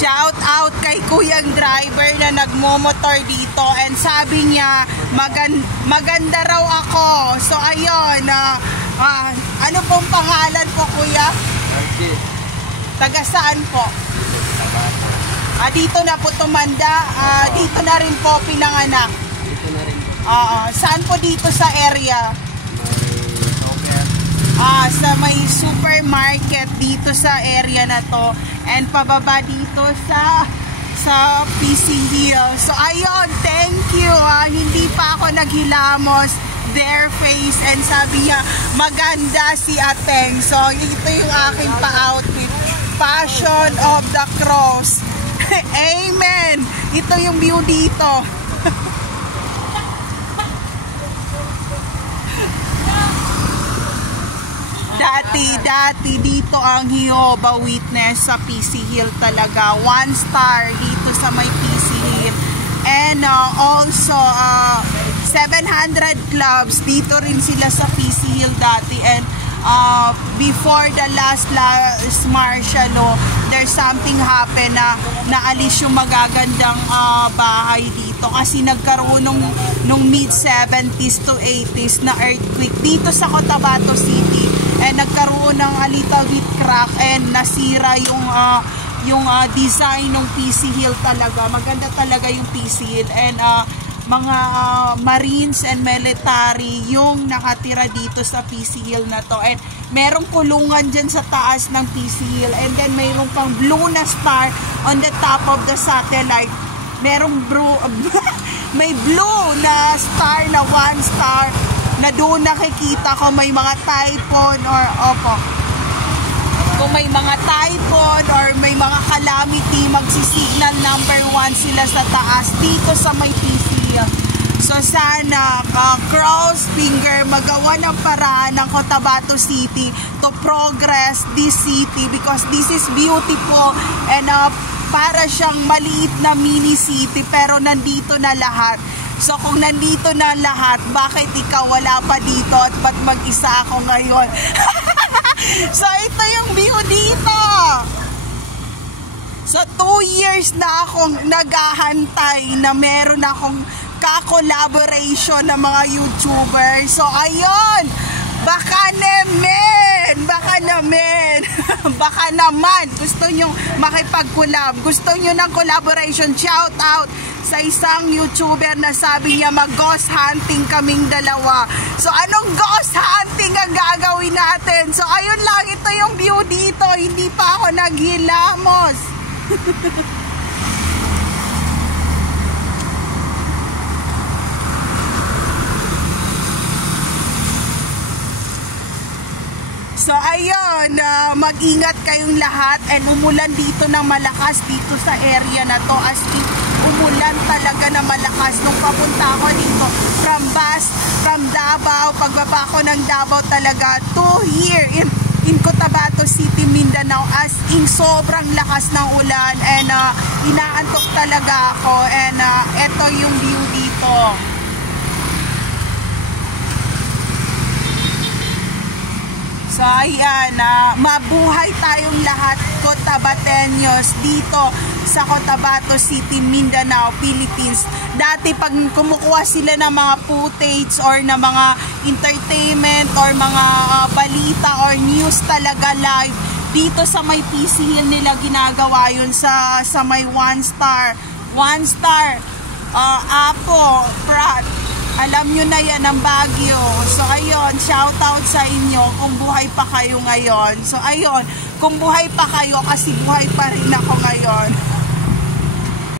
Shout out kay kuyang driver na nagmomotor dito and sabi niya maganda raw ako. So ayun, ano pong pangalan po kuya? Taga saan po? Dito na po tumanda, dito na rin po pinanganak. Dito na rin po. Saan po dito sa area? Sa may supermarket dito sa area na to and pababa dito sa PC Hill. So ayun, thank you. Hindi pa ako naghilamos, their face, and sabi niya maganda si Ateng. So ito yung aking pa-outfit, Passion of the Cross. Amen. Ito yung view dito. Dati dito ang Jehovah Witness sa PC Hill talaga. 1 star dito sa may PC Hill. And also 700 clubs dito rin sila sa PC Hill dati. And before the last martial law, there's something happen na naalis yung magagandang bahay dito kasi nagkaroon nung mid-70s to 80s na earthquake dito sa Cotabato City. And nagkaroon ng a little bit crack and nasira yung design ng PC Hill talaga. Maganda talaga yung PC Hill and mga Marines and military yung nakatira dito sa PC Hill na to. And merong kulungan dyan sa taas ng PC Hill and then mayroong pang blue na star on the top of the satellite. Merong may blue na star na 1 star na doon nakikita ko may mga typhoon or kung may mga typhoon or may mga calamity, magsisignal number 1 sila sa taas dito sa may PC. So sana cross finger magawa ng paraan ng Cotabato City to progress this city because this is beautiful and para siyang maliit na mini city pero nandito na lahat. So kung nandito na lahat, bakit ikaw wala pa dito at ba't mag-isa ako ngayon? So ito yung view dito. So 2 years na akong naghahantay na meron akong ka-collaboration ng mga YouTubers. So ayun, baka naman gusto nyo makipag-collab, gusto nyo ng collaboration, shout out sa isang YouTuber na sabi niya mag-ghost hunting kaming dalawa. So anong ghost hunting ang gagawin natin? So ayun lang, ito yung view dito, hindi pa ako naghilamos. So ayun, mag-ingat kayong lahat and umulan dito ng malakas dito sa area na to, as in umulan talaga na malakas nung papunta ako dito from Davao, pagbaba ko ng Davao talaga to here in Cotabato City, Mindanao, as in sobrang lakas ng ulan and inaantok talaga ako and eto yung view dito. So ayan, mabuhay tayong lahat Cotabateños dito sa Cotabato City, Mindanao, Philippines. Dati pag kumukuha sila ng mga footage or ng mga entertainment or mga balita or news talaga live, dito sa may PC Hill nila ginagawa yun sa may 1 star. 1 star, Apo, Prat. Alam nyo na yan ang Baguio. So ayun, shout out sa inyo kung buhay pa kayo ngayon. So ayun, kung buhay pa kayo kasi buhay pa rin ako ngayon.